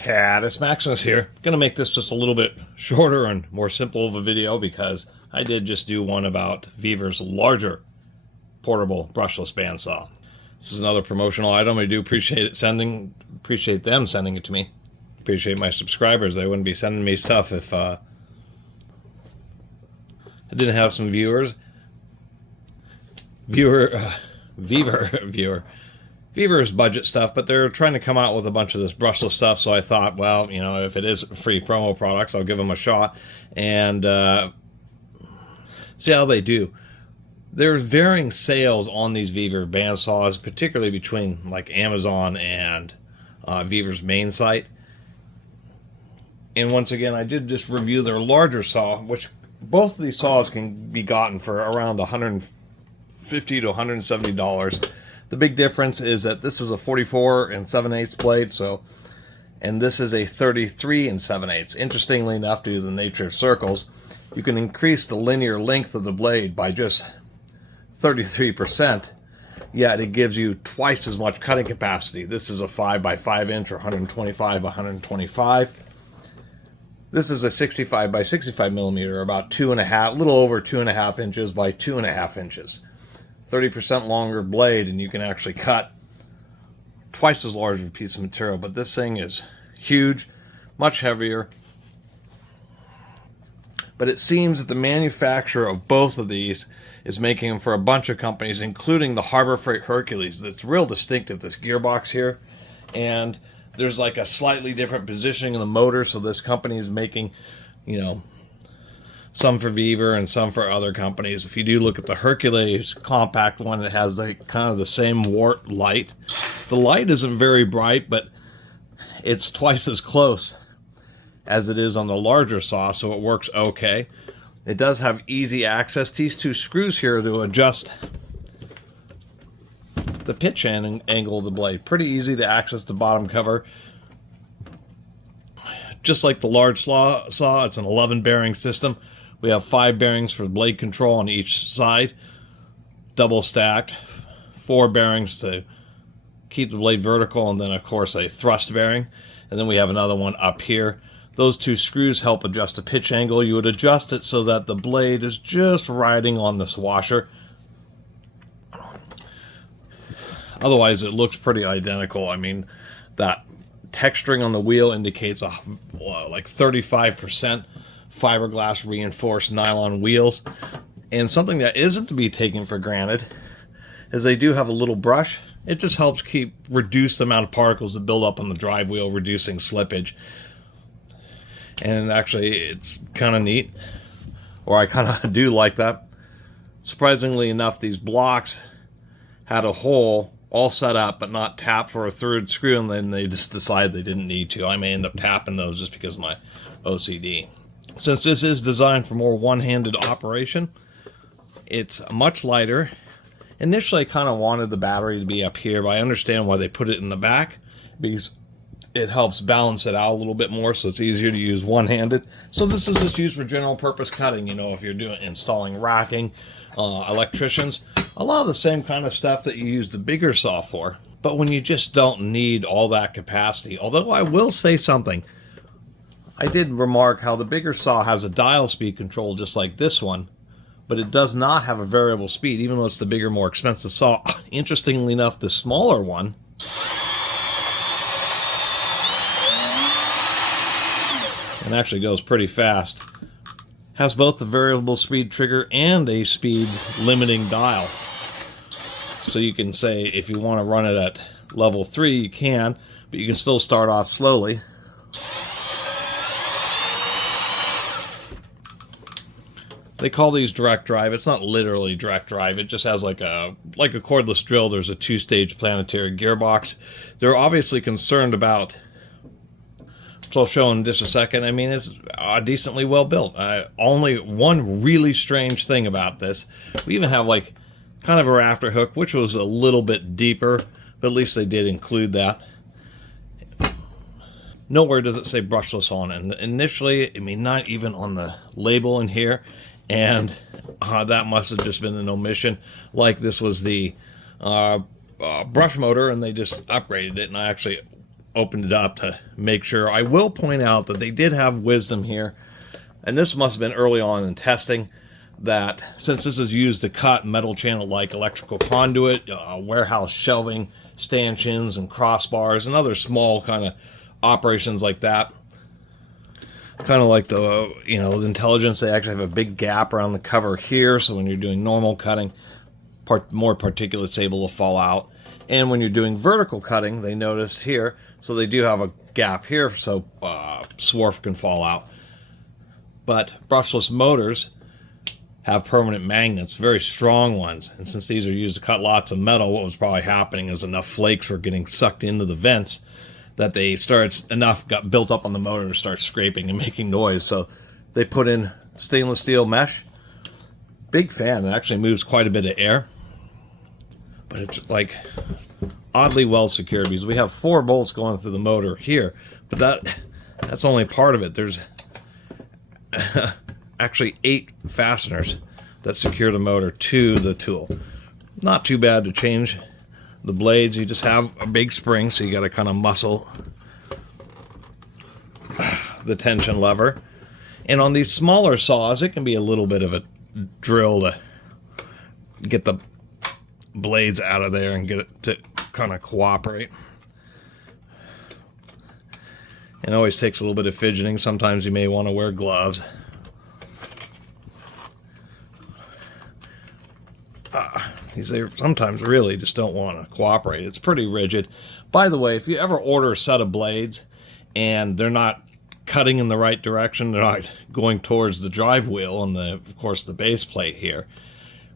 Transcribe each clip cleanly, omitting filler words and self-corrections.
Catus, Maximus here. Gonna make this just a little bit shorter and more simple of a video because I did just do one about Vevor's larger portable brushless bandsaw. This is another promotional item. I do appreciate them sending it to me. Appreciate my subscribers. They wouldn't be sending me stuff if I didn't have some viewers. Vevor's budget stuff, but they're trying to come out with a bunch of this brushless stuff, so I thought, well, you know, if it is free promo products, I'll give them a shot and see how they do. There's varying sales on these Vevor bandsaws, particularly between like Amazon and Vevor's main site. And once again, I did just review their larger saw, which both of these saws can be gotten for around $150 to $170. The big difference is that this is a 44 7/8 blade, and this is a 33 7/8. Interestingly enough, due to the nature of circles, you can increase the linear length of the blade by just 33%, yet it gives you twice as much cutting capacity. This is a 5 by 5 inch or 125 by 125. This is a 65 by 65 millimeter, about a little over 2.5 inches by 2.5 inches. 30% longer blade, and you can actually cut twice as large of a piece of material. But this thing is huge, much heavier. But it seems that the manufacturer of both of these is making them for a bunch of companies, including the Harbor Freight Hercules. That's real distinctive, this gearbox here. And there's like a slightly different positioning in the motor, so this company is making, you know, some for Vevor and some for other companies. If you do look at the Hercules compact one, it has like kind of the same wart light. The light isn't very bright, but it's twice as close as it is on the larger saw, so it works okay. It does have easy access. These two screws here to adjust the pitch angle of the blade. Pretty easy to access the bottom cover. Just like the large saw, it's an 11 bearing system. We have 5 bearings for blade control on each side, double stacked, 4 bearings to keep the blade vertical, and then of course a thrust bearing. And then we have another one up here. Those two screws help adjust the pitch angle. You would adjust it so that the blade is just riding on this washer. Otherwise it looks pretty identical. I mean, that texturing on the wheel indicates like 35% fiberglass reinforced nylon wheels. And something that isn't to be taken for granted is they do have a little brush. It just helps reduce the amount of particles that build up on the drive wheel, reducing slippage. And actually it's kind of neat, or I kind of do like that. Surprisingly enough, these blocks had a hole all set up but not tapped for a third screw, and then they just decided they didn't need to. I may end up tapping those just because of my OCD. Since this is designed for more one-handed operation, it's much lighter. Initially, I kind of wanted the battery to be up here, but I understand why they put it in the back, because it helps balance it out a little bit more, so it's easier to use one-handed. So this is just used for general purpose cutting, you know, if you're installing racking, electricians, a lot of the same kind of stuff that you use the bigger saw for. But when you just don't need all that capacity, although I will say something, I did remark how the bigger saw has a dial speed control just like this one, but it does not have a variable speed, even though it's the bigger, more expensive saw. Interestingly enough, the smaller one and actually goes pretty fast, has both the variable speed trigger and a speed limiting dial. So you can say if you want to run it at level 3, you can, but you can still start off slowly. They call these direct drive. It's not literally direct drive. It just has like a cordless drill. There's a 2-stage planetary gearbox. They're obviously concerned about, which I'll show in just a second. I mean, it's decently well built. Only one really strange thing about this, we even have like kind of a rafter hook, which was a little bit deeper, but at least they did include that. Nowhere does it say brushless on it. And initially, I mean, not even on the label in here. And that must have just been an omission. Like this was the brush motor, and they just upgraded it. And I actually opened it up to make sure. I will point out that they did have wisdom here, and this must have been early on in testing, that since this is used to cut metal channel like electrical conduit, warehouse shelving, stanchions and crossbars and other small kind of operations like that, kind of like the, the Intelligence, they actually have a big gap around the cover here, so when you're doing normal cutting, more particulate's able to fall out. And when you're doing vertical cutting, they notice here, so they do have a gap here so swarf can fall out. But brushless motors have permanent magnets, very strong ones, and since these are used to cut lots of metal, what was probably happening is enough flakes were getting sucked into the vents that enough got built up on the motor to start scraping and making noise. So they put in stainless steel mesh. Big fan. It actually moves quite a bit of air, but it's like oddly well secured because we have 4 bolts going through the motor here, but that's only part of it. There's actually 8 fasteners that secure the motor to the tool. Not too bad to change the blades. You just have a big spring, so you got to kind of muscle the tension lever. And on these smaller saws, it can be a little bit of a drill to get the blades out of there and get it to kind of cooperate. It always takes a little bit of fidgeting. Sometimes you may want to wear gloves. They sometimes really just don't want to cooperate. It's pretty rigid. By the way, if you ever order a set of blades and they're not cutting in the right direction, they're not going towards the drive wheel and of course the base plate here,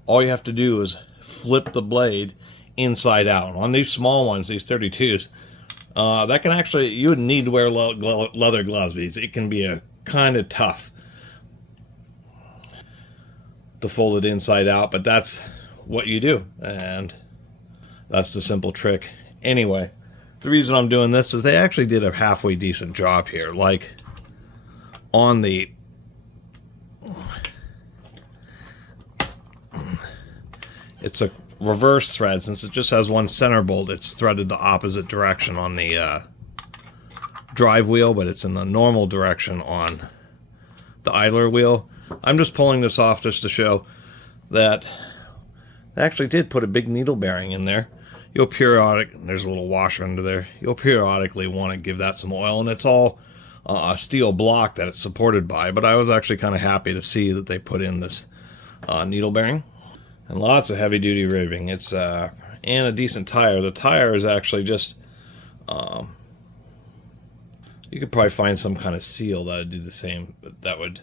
all you have to do is flip the blade inside out. On these small ones, these 32s, that can actually, you would need to wear leather gloves because it can be a kind of tough to fold it inside out, but that's what you do, and that's the simple trick. Anyway, the reason I'm doing this is they actually did a halfway decent job here. Like on the it's a reverse thread, since it just has one center bolt, it's threaded the opposite direction on the drive wheel, but it's in the normal direction on the idler wheel. I'm just pulling this off just to show that they actually did put a big needle bearing in there. There's a little washer under there. You'll periodically want to give that some oil, and it's all a steel block that it's supported by, but I was actually kind of happy to see that they put in this needle bearing. And lots of heavy duty ribbing. It's and a decent tire. The tire is actually just you could probably find some kind of seal that would do the same, but that would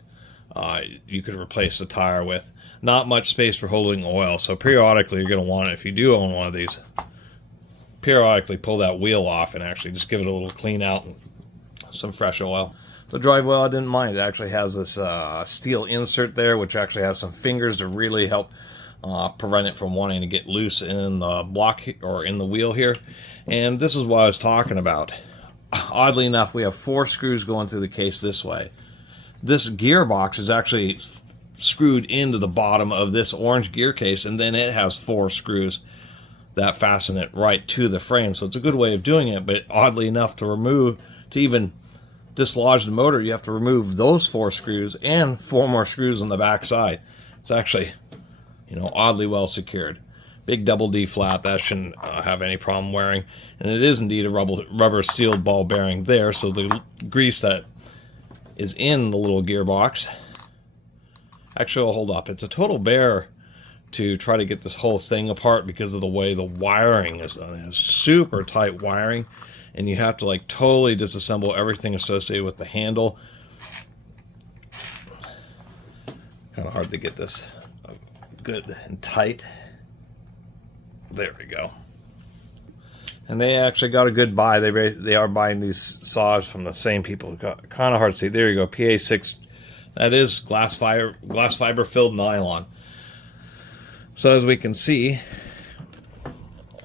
you could replace the tire with. Not much space for holding oil, so periodically you're going to want it, if you do own one of these, periodically pull that wheel off and actually just give it a little clean out and some fresh oil. The drive wheel, I didn't mind. It actually has this steel insert there, which actually has some fingers to really help prevent it from wanting to get loose in the block or in the wheel here. And this is what I was talking about. Oddly enough, we have 4 screws going through the case this way. This gearbox is actually screwed into the bottom of this orange gear case, and then it has 4 screws that fasten it right to the frame. So it's a good way of doing it, but oddly enough, to even dislodge the motor, you have to remove those 4 screws and 4 more screws on the back side. It's actually, oddly well secured. Big double D flat, that shouldn't have any problem wearing. And it is indeed a rubber sealed ball bearing there, so the grease that is in the little gearbox, actually, I'll hold up. It's a total bear to try to get this whole thing apart because of the way the wiring is done. It has super tight wiring, and you have to totally disassemble everything associated with the handle. Kind of hard to get this good and tight. There we go. And they actually got a good buy. They are buying these saws from the same people. Kind of hard to see. There you go, PA6. That is glass fiber filled nylon. So as we can see,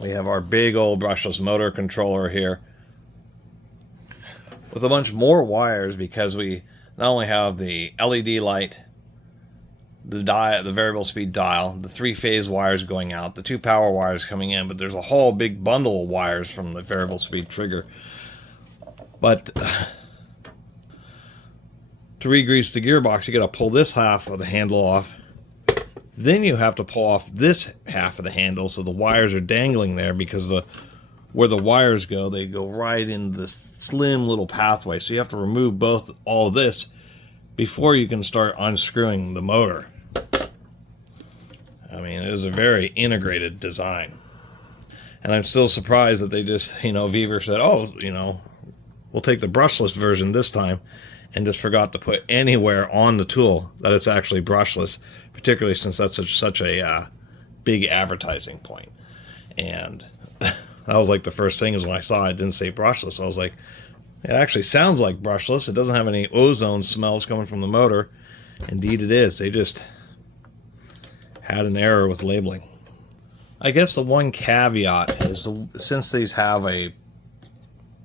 we have our big old brushless motor controller here with a bunch more wires, because we not only have the LED light, the variable speed dial, the 3-phase wires going out, the 2 power wires coming in, but there's a whole big bundle of wires from the variable speed trigger But to re-grease the gearbox, you got to pull this half of the handle off. Then you have to pull off this half of the handle, so the wires are dangling there, because where the wires go, they go right in this slim little pathway. So you have to remove all this before you can start unscrewing the motor. I mean, it is a very integrated design. And I'm still surprised that they just, Vevor said, oh, we'll take the brushless version this time, and just forgot to put anywhere on the tool that it's actually brushless, particularly since that's such a big advertising point. And that was like the first thing is when I saw it didn't say brushless. I was like, it actually sounds like brushless. It doesn't have any ozone smells coming from the motor. Indeed it is. They just had an error with labeling. I guess the one caveat is since these have a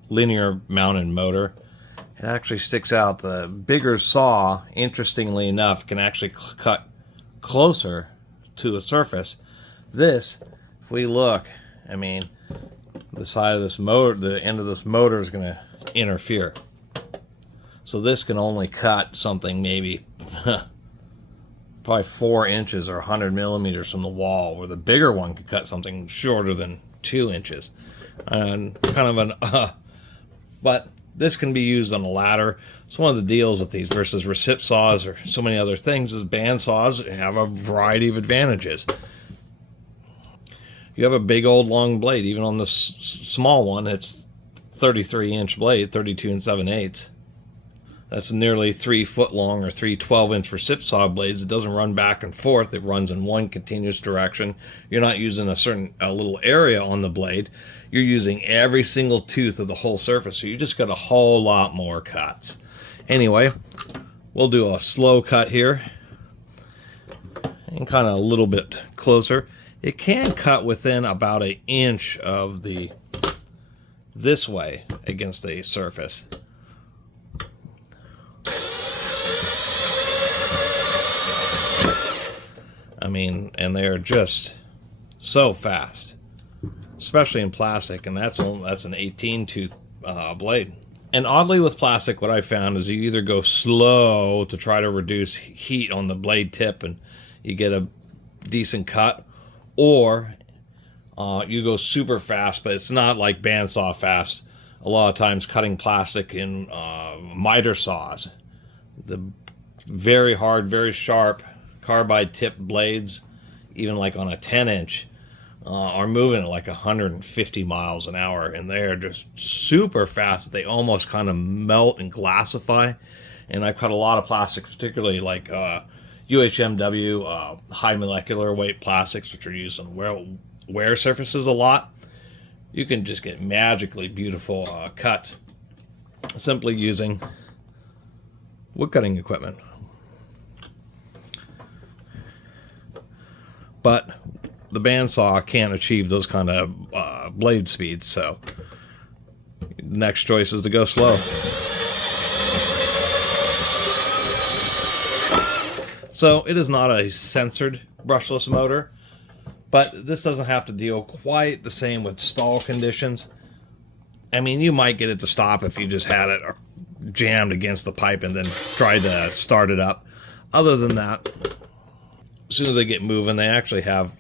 linear mounted motor, it actually sticks out. The bigger saw, interestingly enough, can actually cut closer to a surface. This, if we look, I mean, the side of this motor, the end of this motor is going to interfere. So this can only cut something maybe probably 4 inches or 100 millimeters from the wall, where the bigger one could cut something shorter than 2 inches. And kind of an, but this can be used on a ladder. It's one of the deals with these versus recip saws or so many other things is bandsaws have a variety of advantages. You have a big old long blade. Even on this small one, it's 33-inch blade, 32 7/8. That's nearly 3 foot long, or 3 12-inch recip saw blades. It doesn't run back and forth. It runs in one continuous direction. You're not using a little area on the blade. You're using every single tooth of the whole surface. So you just got a whole lot more cuts. Anyway, we'll do a slow cut here. And kind of a little bit closer. It can cut within about 1 inch of this way against a surface. I mean, and they're just so fast, especially in plastic, and that's an 18-tooth blade. And oddly with plastic, what I found is you either go slow to try to reduce heat on the blade tip and you get a decent cut, or you go super fast, but it's not like bandsaw fast. A lot of times cutting plastic in miter saws, the very hard, very sharp carbide tip blades, even like on a 10-inch, are moving at like 150 miles an hour, and they're just super fast. They almost kind of melt and glassify. And I've cut a lot of plastics, particularly like UHMW, high molecular weight plastics, which are used on wear surfaces a lot. You can just get magically beautiful cuts simply using wood cutting equipment. But the bandsaw can't achieve those kind of blade speeds, so the next choice is to go slow. So it is not a censored brushless motor, but this doesn't have to deal quite the same with stall conditions. I mean, you might get it to stop if you just had it jammed against the pipe and then tried to start it up. Other than that, as soon as they get moving, they actually have,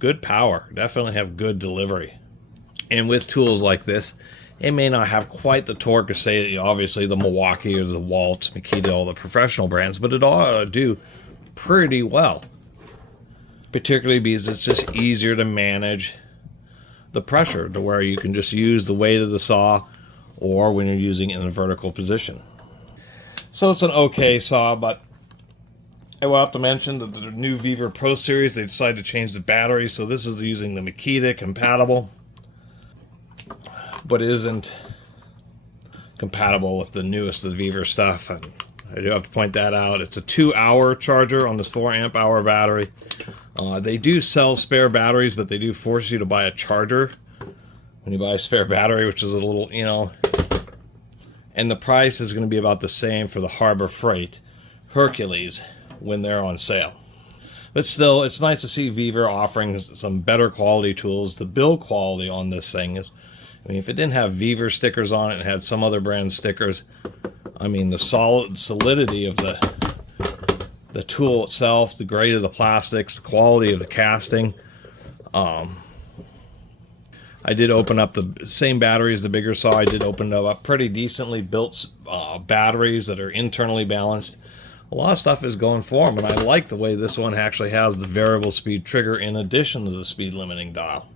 good power. Definitely have good delivery. And with tools like this, it may not have quite the torque as, say, obviously the Milwaukee or the Waltz, Makita, all the professional brands, but it ought to do pretty well. Particularly because it's just easier to manage the pressure to where you can just use the weight of the saw, or when you're using it in a vertical position. So it's an okay saw, but I will have to mention that the new Vevor Pro Series, they decided to change the battery, so this is using the Makita compatible, but it isn't compatible with the newest of the Vevor stuff. And I do have to point that out. It's a 2-hour charger on this 4-amp-hour battery. They do sell spare batteries, but they do force you to buy a charger when you buy a spare battery, which is a little, and the price is going to be about the same for the Harbor Freight Hercules when they're on sale. But still, it's nice to see Vevor offering some better quality tools. The build quality on this thing I mean, if it didn't have Vevor stickers on it and had some other brand stickers, I mean, the solidity of the tool itself, the grade of the plastics, the quality of the casting. I did open up the same batteries, the bigger saw. I did open up pretty decently built batteries that are internally balanced. A lot of stuff is going for them, and I like the way this one actually has the variable speed trigger in addition to the speed limiting dial.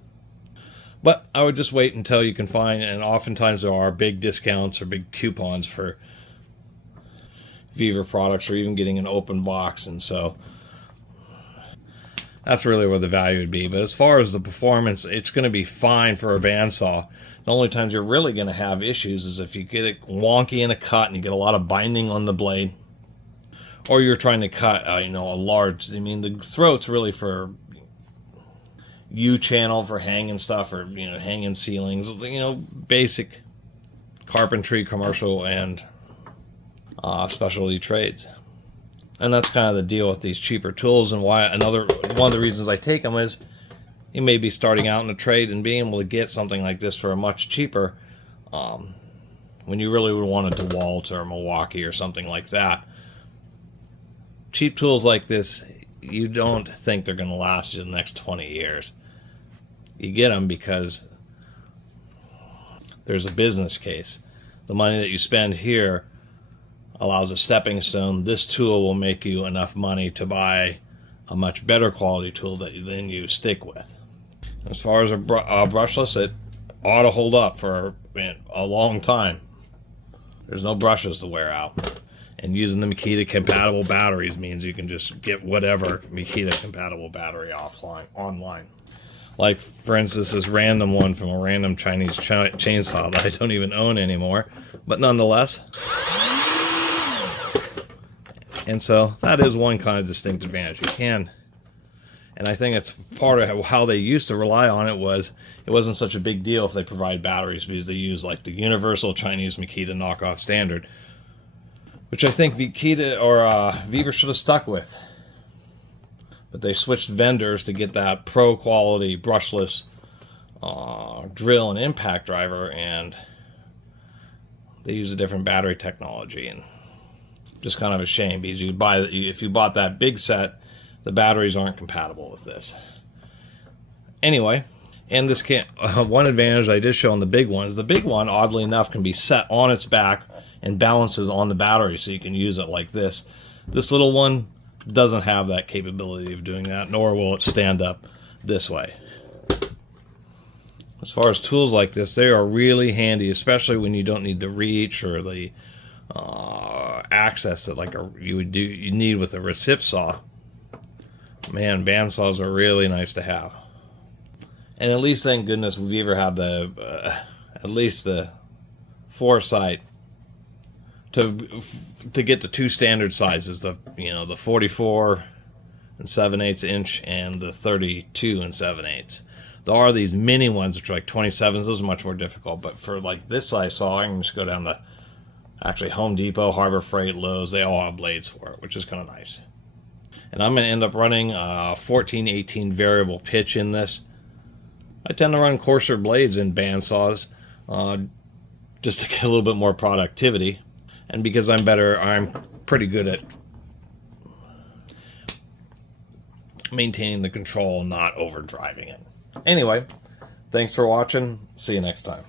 But I would just wait until you can find, and oftentimes there are big discounts or big coupons for Vevor products, or even getting an open box, and so that's really where the value would be. But as far as the performance, it's going to be fine for a bandsaw. The only times you're really going to have issues is if you get it wonky in a cut and you get a lot of binding on the blade, or you're trying to cut, a large. I mean, the throat's really for U-channel for hanging stuff, or hanging ceilings. Basic carpentry, commercial, and specialty trades. And that's kind of the deal with these cheaper tools, and why one of the reasons I take them is you may be starting out in a trade and being able to get something like this for a much cheaper when you really would want a DeWalt or Milwaukee or something like that. Cheap tools like this, you don't think they're going to last you the next 20 years. You get them because there's a business case. The money that you spend here allows a stepping stone. This tool will make you enough money to buy a much better quality tool that then you stick with. As far as a brushless, it ought to hold up for a long time. There's no brushes to wear out. And using the Makita compatible batteries means you can just get whatever Makita compatible battery online. Like, for instance, this random one from a random Chinese chainsaw that I don't even own anymore, but nonetheless. And so that is one kind of distinct advantage. You can, and I think it's part of how they used to rely on it wasn't such a big deal if they provide batteries, because they use like the universal Chinese Makita knockoff standard, which I think Makita or Vevor should have stuck with. But they switched vendors to get that pro quality brushless drill and impact driver, and they use a different battery technology, and just kind of a shame, because if you bought that big set, the batteries aren't compatible with this. Anyway, and this one advantage I did show on the big one is the big one, oddly enough, can be set on its back and balances on the battery, so you can use it like this. This little one doesn't have that capability of doing that, nor will it stand up this way. As far as tools like this, they are really handy, especially when you don't need the reach or the access that you need with a recip saw. Man, bandsaws are really nice to have. And at least, thank goodness, we've ever had at least the foresight to get the two standard sizes, the 44 and 7/8 inch and the 32 and 7/8. There are these mini ones which are like 27s. Those are much more difficult, but for like this size saw, I can just go down to actually Home Depot, Harbor Freight, Lowe's. They all have blades for it, which is kind of nice. And I'm going to end up running 14-18 variable pitch in this. I tend to run coarser blades in bandsaws just to get a little bit more productivity. And because I'm pretty good at maintaining the control, not overdriving it. Anyway, thanks for watching. See you next time.